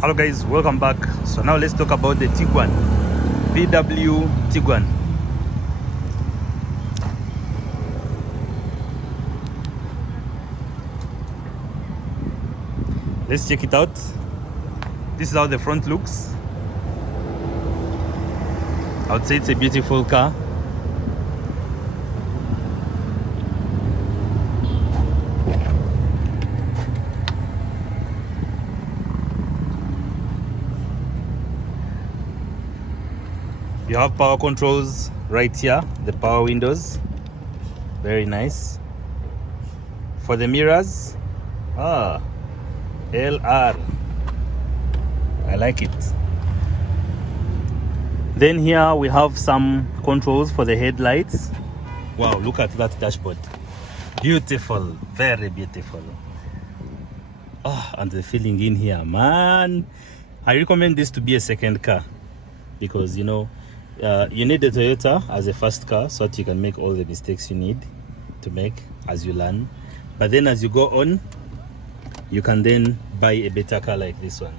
Hello guys, welcome back. So now let's talk about the Tiguan, VW Tiguan. Let's check it out. This is how the front looks. I would say it's a beautiful car. You have power controls right here, the power windows. Very nice. For the mirrors, LR. I like it. Then here we have some controls for the headlights. Wow, look at that dashboard. Beautiful, very beautiful. And the feeling in here, man. I recommend this to be a second car because you need the Toyota as a first car so that you can make all the mistakes you need to make as you learn. But then as you go on, you can then buy a better car like this one.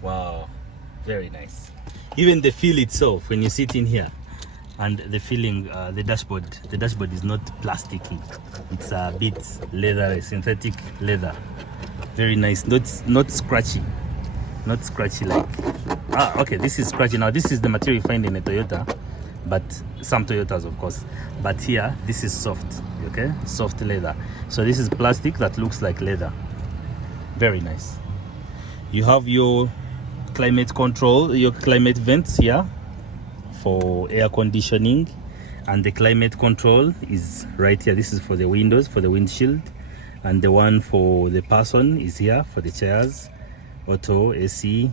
Wow, very nice. Even the feel itself when you sit in here and the feeling, the dashboard is not plasticky. It's a bit leather, synthetic leather. Very nice, not scratchy. Not scratchy like okay, this is scratchy. Now this is the material you find in a Toyota, but some Toyotas of course, but here this is soft. Okay, soft leather. So this is plastic that looks like leather. Very nice. You have your climate control, your climate vents here for air conditioning, and the climate control is right here. This is for the windows, for the windshield, and the one for the person is here for the chairs. Auto, AC,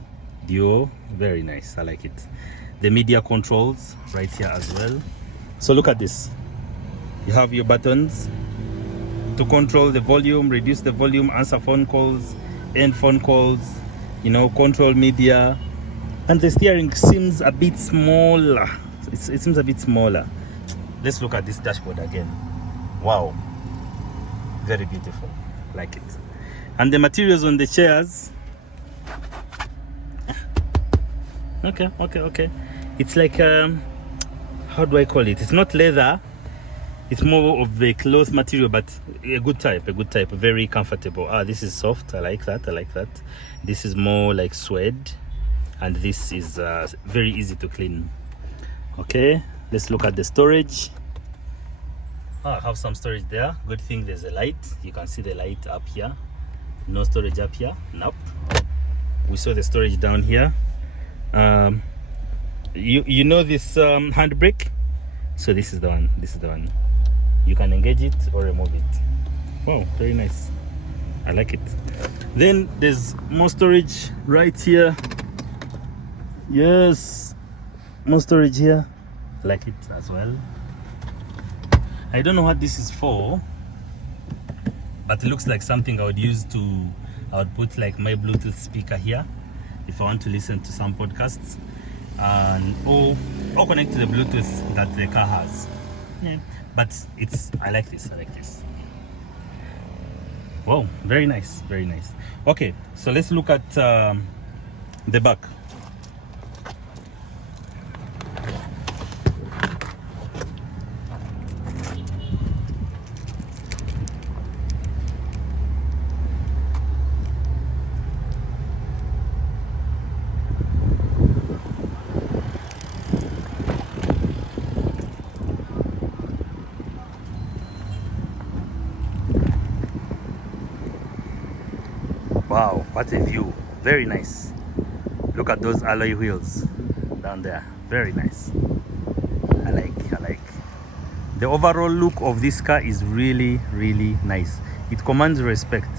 duo, very nice. I like it. The media controls right here as well. So look at this. You have your buttons to control the volume, reduce the volume, answer phone calls, end phone calls, control media. And the steering seems a bit smaller. It seems a bit smaller. Let's look at this dashboard again. Wow, very beautiful. Like it. And the materials on the chairs. Okay. It's like how do I call it? It's not leather. It's more of the cloth material, but a good type, very comfortable. This is soft. I like that. This is more like suede, and this is very easy to clean. Okay, let's look at the storage. I have some storage there. Good thing there's a light. You can see the light up here. No storage up here. Nope. We saw the storage down here. You know this handbrake, so this is the one. You can engage it or remove it. Wow, very nice. I like it. Then there's more storage right here. Yes, more storage here. I like it as well. I don't know what this is for, but it looks like something I would put like my Bluetooth speaker here if I want to listen to some podcasts, and or connect to the Bluetooth that the car has. Yeah. But I like this. Wow, very nice. Okay, so let's look at the back. Wow, what a view. Very nice. Look at those alloy wheels down there. Very nice. I like. The overall look of this car is really, really nice. It commands respect.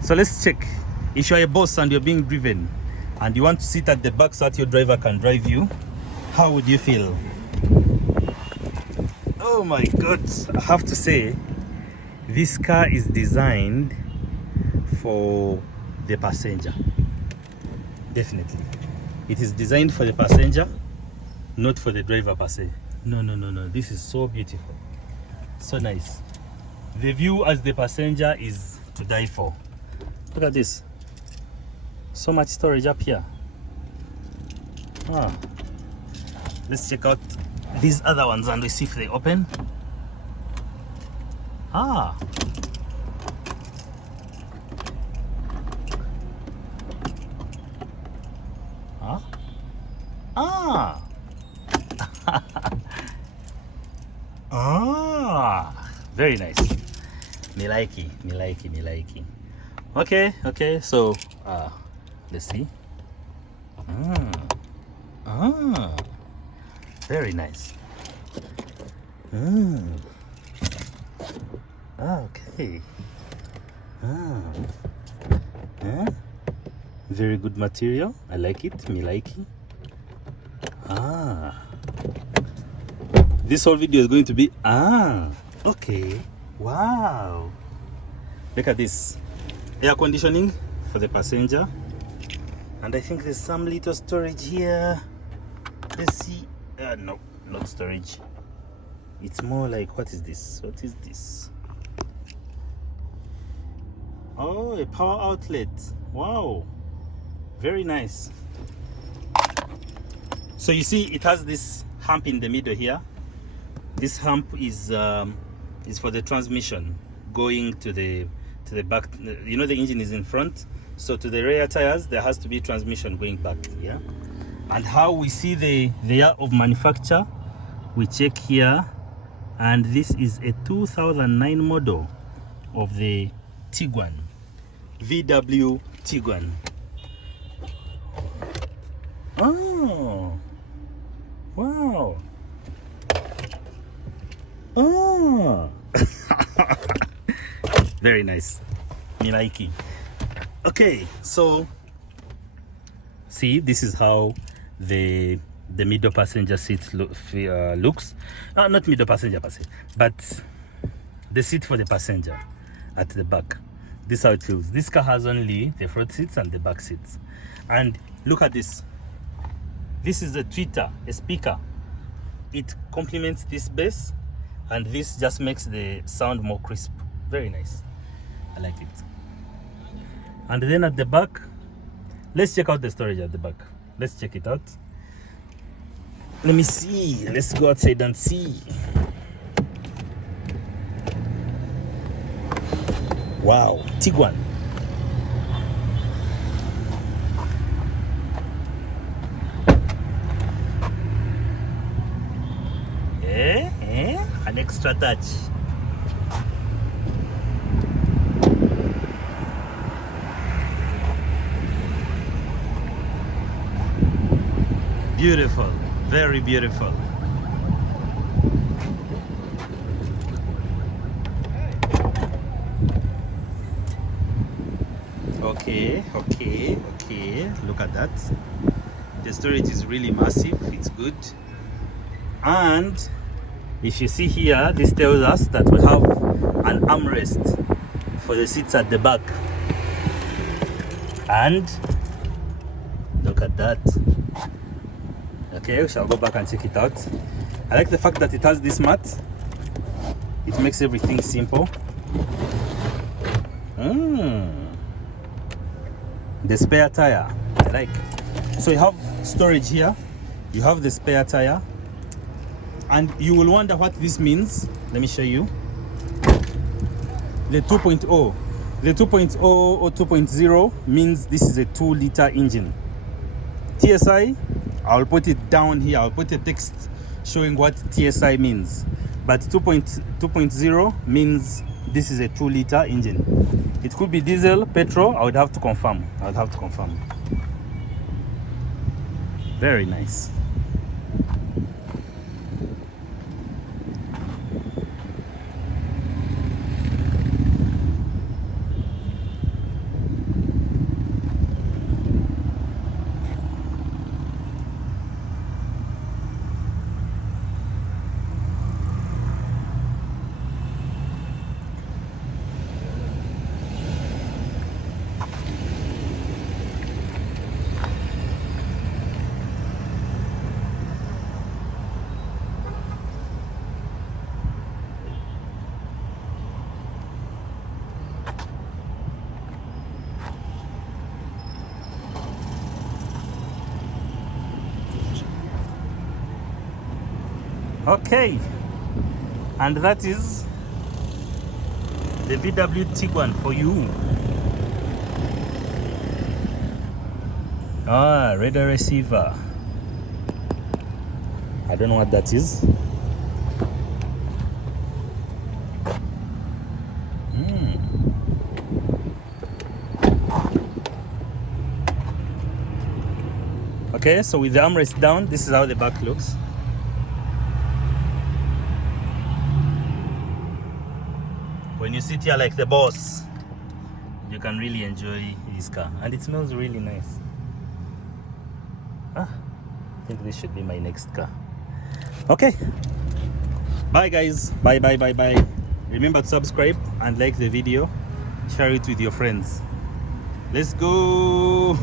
So let's check. If you're a boss and you're being driven and you want to sit at the back so that your driver can drive you, how would you feel? Oh my God, I have to say, this car is designed for the passenger. Definitely. It is designed for the passenger, not for the driver per se. No. This is so beautiful. So nice. The view as the passenger is to die for. Look at this. So much storage up here. Let's check out these other ones and we see if they open. Ah, very nice. Me likey. Okay, so let's see. Very nice. Okay. Very good material. I like it. Me likey. This whole video is going to be okay. Wow. Look at this. Air conditioning for the passenger. And I think there's some little storage here. Let's see. No, not storage. It's more like, what is this? What is this? Oh, a power outlet. Wow. Very nice. So you see, it has this hump in the middle here. This hump is for the transmission going to the back. You know, the engine is in front, so to the rear tires there has to be transmission going back. Yeah. And how we see the year of manufacture, we check here, and this is a 2009 model of the Tiguan, VW Tiguan. Oh, wow. Oh. Very nice. Me likey. Okay, so see, this is how the middle passenger seat looks. Not middle passenger per se, but the seat for the passenger at the back. This is how it feels. This car has only the front seats and the back seats. And look at this. This is a tweeter, a speaker. It complements this bass, and this just makes the sound more crisp. Very nice. I like it. And then at the back, let's check out the storage at the back. Let's check it out. Let me see. Let's go outside and see. Wow, Tiguan. An extra touch. Beautiful, very beautiful. Okay. Look at that. The storage is really massive. It's good. And if you see here, this tells us that we have an armrest for the seats at the back. And look at that. Okay, we shall go back and check it out. I like the fact that it has this mat. It makes everything simple. The spare tire, I like. So you have storage here. You have the spare tire. And you will wonder what this means. Let me show you. The 2.0. The 2.0 or 2.0 means this is a 2-liter engine. TSI, I'll put it down here. I'll put a text showing what TSI means. But 2.0 means this is a 2-liter engine. It could be diesel, petrol. I would have to confirm. Very nice. Okay, and that is the VW Tiguan for you. Radar receiver. I don't know what that is. Okay, so with the armrest down, this is how the back looks. When you sit here like the boss, you can really enjoy this car, and it smells really nice. I think this should be my next car. Okay, bye guys, bye. Remember to subscribe and like the video, share it with your friends. Let's go.